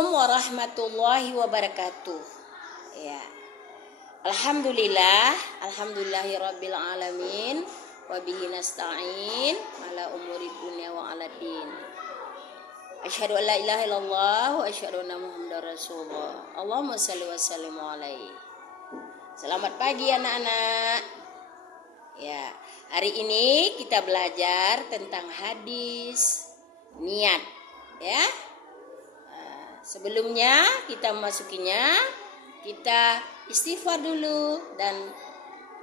Assalamualaikum warahmatullahi wabarakatuh. Ya. Alhamdulillahirabbil alamin wa bihi nasta'in ala umuri dunya wa aladdin. Asyhadu an la ilaha illallah wa asyhadu anna Muhammadar Rasulullah. Allahumma shalli wa sallim alaihi. Selamat pagi anak-anak. Ya, hari ini kita belajar tentang hadis niat, ya. Sebelumnya kita memasukinya, kita istighfar dulu dan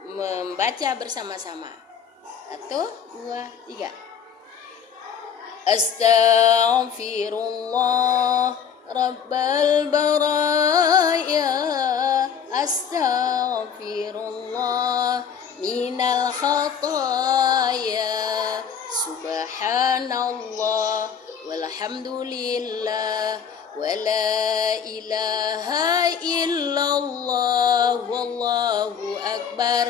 membaca bersama-sama. 1, 2, 3. Astaghfirullah Rabbal baraya, astaghfirullah minal khataya, subhanallah walhamdulillah wala ilaha illallah wallahu akbar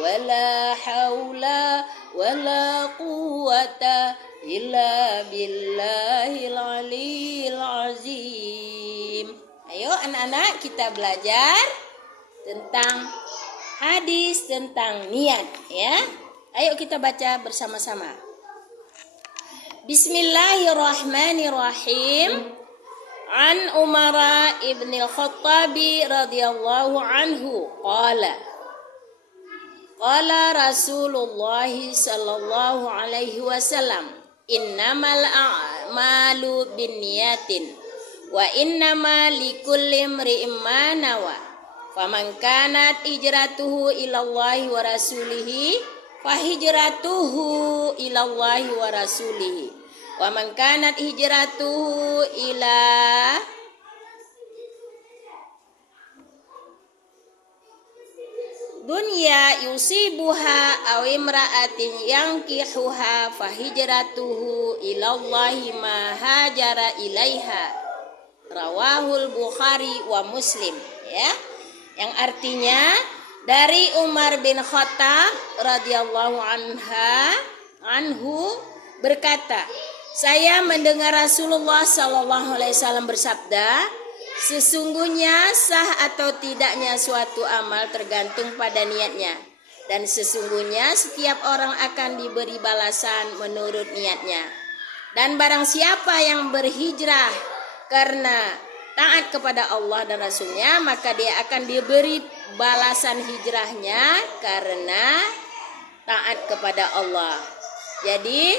wala haula wala quwata illa billahil aliyil azim. Ayo anak-anak, kita belajar tentang hadis tentang niat, ya. Ayo kita baca bersama-sama. Bismillahirrahmanirrahim. An Umar ibn al-Khattab radhiyallahu anhu qala Rasulullah sallallahu alaihi wasallam, innamal a'malu binniyatin wa innama likulli imri'in ma nawa, faman kanat hijratuhu ilallahi wa rasulihi fahijratuhu ilallahi wa rasulihi, wa man kanat hijratuhu ila dunya yusibuha aw imra'atin yankihuha fahijratuhu ilallahi ma hajara ilaiha, rawahul Bukhari wa Muslim, ya. Yang artinya dari Umar bin Khattab radhiyallahu anhu berkata, saya mendengar Rasulullah sallallahu alaihi wasallam bersabda, sesungguhnya sah atau tidaknya suatu amal tergantung pada niatnya, dan sesungguhnya setiap orang akan diberi balasan menurut niatnya. Dan barang siapa yang berhijrah karena taat kepada Allah dan Rasulnya, maka dia akan diberi balasan hijrahnya karena taat kepada Allah. Jadi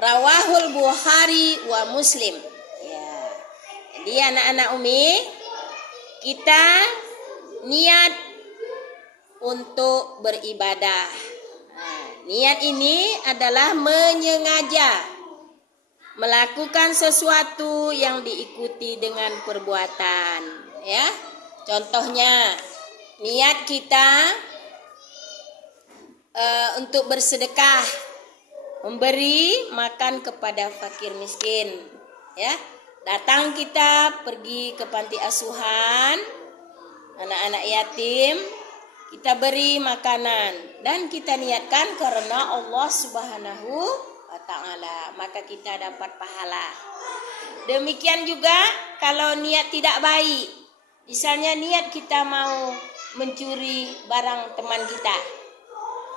rawahul Bukhari wa Muslim. Ya. Jadi anak-anak Umi, kita niat untuk beribadah. Nah, niat ini adalah menyengaja melakukan sesuatu yang diikuti dengan perbuatan, ya. Contohnya, niat kita untuk bersedekah, memberi makan kepada fakir miskin, ya. Datang kita pergi ke panti asuhan anak-anak yatim, kita beri makanan dan kita niatkan karena Allah Subhanahu wa ta'ala, maka kita dapat pahala. Demikian juga kalau niat tidak baik, misalnya niat kita mau mencuri barang teman kita,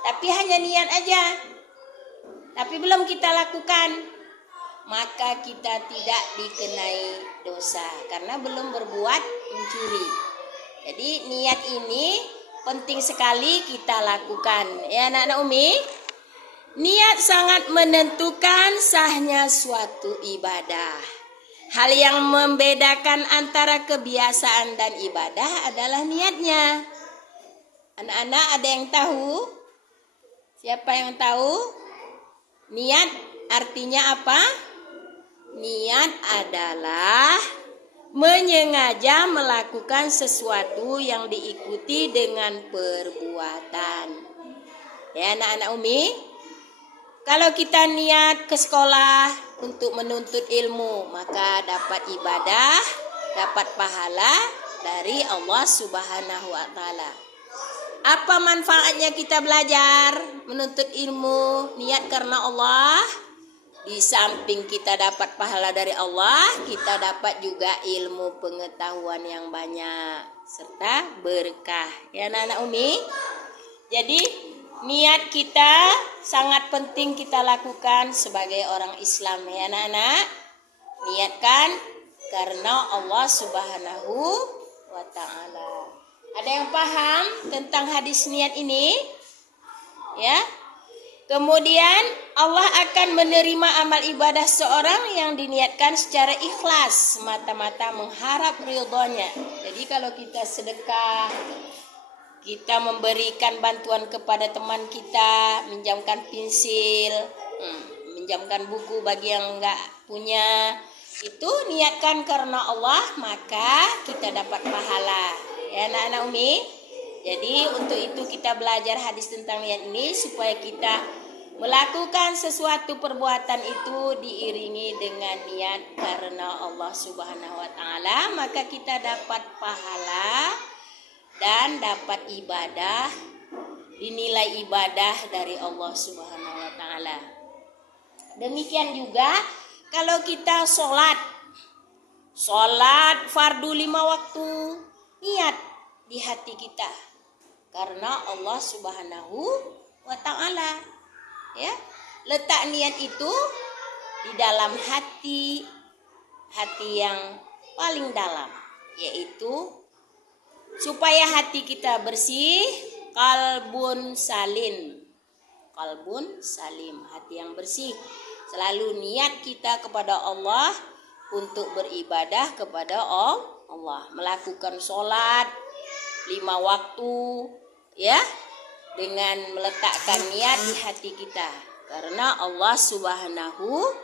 tapi hanya niat aja, tapi belum kita lakukan, maka kita tidak dikenai dosa karena belum berbuat mencuri. Jadi niat ini penting sekali kita lakukan, ya anak-anak Umi. Niat sangat menentukan sahnya suatu ibadah. Hal yang membedakan antara kebiasaan dan ibadah adalah niatnya. Anak-anak ada yang tahu? Siapa yang tahu? Niat artinya apa? Niat adalah menyengaja melakukan sesuatu yang diikuti dengan perbuatan. Ya anak-anak Umi, kalau kita niat ke sekolah untuk menuntut ilmu, maka dapat ibadah, dapat pahala dari Allah Subhanahu wa ta'ala. Apa manfaatnya kita belajar, menuntut ilmu, niat karena Allah? Di samping kita dapat pahala dari Allah, kita dapat juga ilmu pengetahuan yang banyak serta berkah. Ya anak-anak Umi. Jadi niat kita sangat penting kita lakukan sebagai orang Islam ya anak-anak. Niatkan karena Allah Subhanahu wa ta'ala. Ada yang paham tentang hadis niat ini? Ya. Kemudian Allah akan menerima amal ibadah seorang yang diniatkan secara ikhlas, semata-mata mengharap ridhonya. Jadi kalau kita sedekah, kita memberikan bantuan kepada teman kita, minjamkan pensil, minjamkan buku bagi yang enggak punya, itu niatkan karena Allah, maka kita dapat pahala. Ya anak-anak Umi. Jadi untuk itu kita belajar hadis tentang niat ini supaya kita melakukan sesuatu perbuatan itu diiringi dengan niat karena Allah Subhanahu wa ta'ala, maka kita dapat pahala dan dapat ibadah, dinilai ibadah dari Allah Subhanahu wa ta'ala. Demikian juga kalau kita sholat fardu 5 waktu, niat di hati kita karena Allah Subhanahu wa ta'ala. Ya, letak niat itu di dalam hati yang paling dalam, yaitu supaya hati kita bersih, kalbun salim, hati yang bersih. Selalu niat kita kepada Allah untuk beribadah kepada Allah, melakukan sholat 5 waktu, ya, dengan meletakkan niat di hati kita karena Allah Subhanahu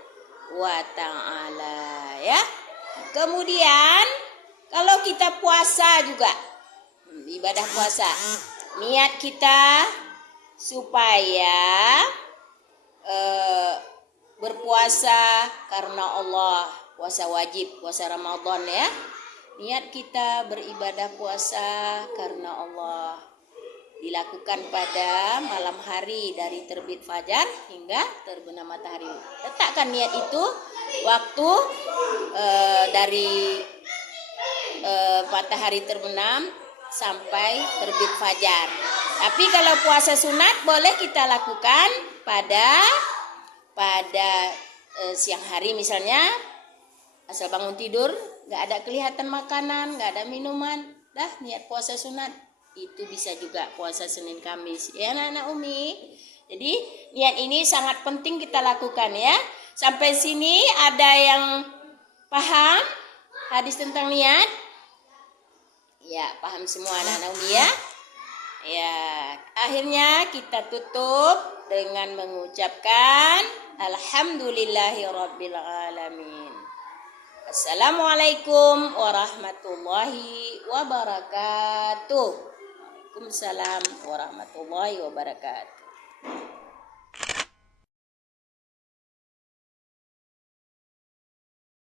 wa ta'ala, ya. Kemudian kalau kita puasa juga, ibadah puasa, niat kita supaya berpuasa karena Allah, puasa wajib, puasa Ramadan, ya. Niat kita beribadah puasa karena Allah, dilakukan pada malam hari dari terbit fajar hingga terbenam matahari. Letakkan niat itu waktu dari matahari terbenam sampai terbit fajar. Tapi kalau puasa sunat boleh kita lakukan pada siang hari misalnya, asal bangun tidur nggak ada kelihatan makanan, nggak ada minuman, dah niat puasa sunat. Itu bisa juga puasa Senin Kamis, ya anak-anak Umi. Jadi niat ini sangat penting kita lakukan, ya. Sampai sini ada yang paham hadis tentang niat? Ya, paham semua anak-anak Umi, ya. Ya, akhirnya kita tutup dengan mengucapkan Alhamdulillahirabbil alamin. Assalamualaikum warahmatullahi wabarakatuh. Waalaikumsalam warahmatullahi wabarakatuh.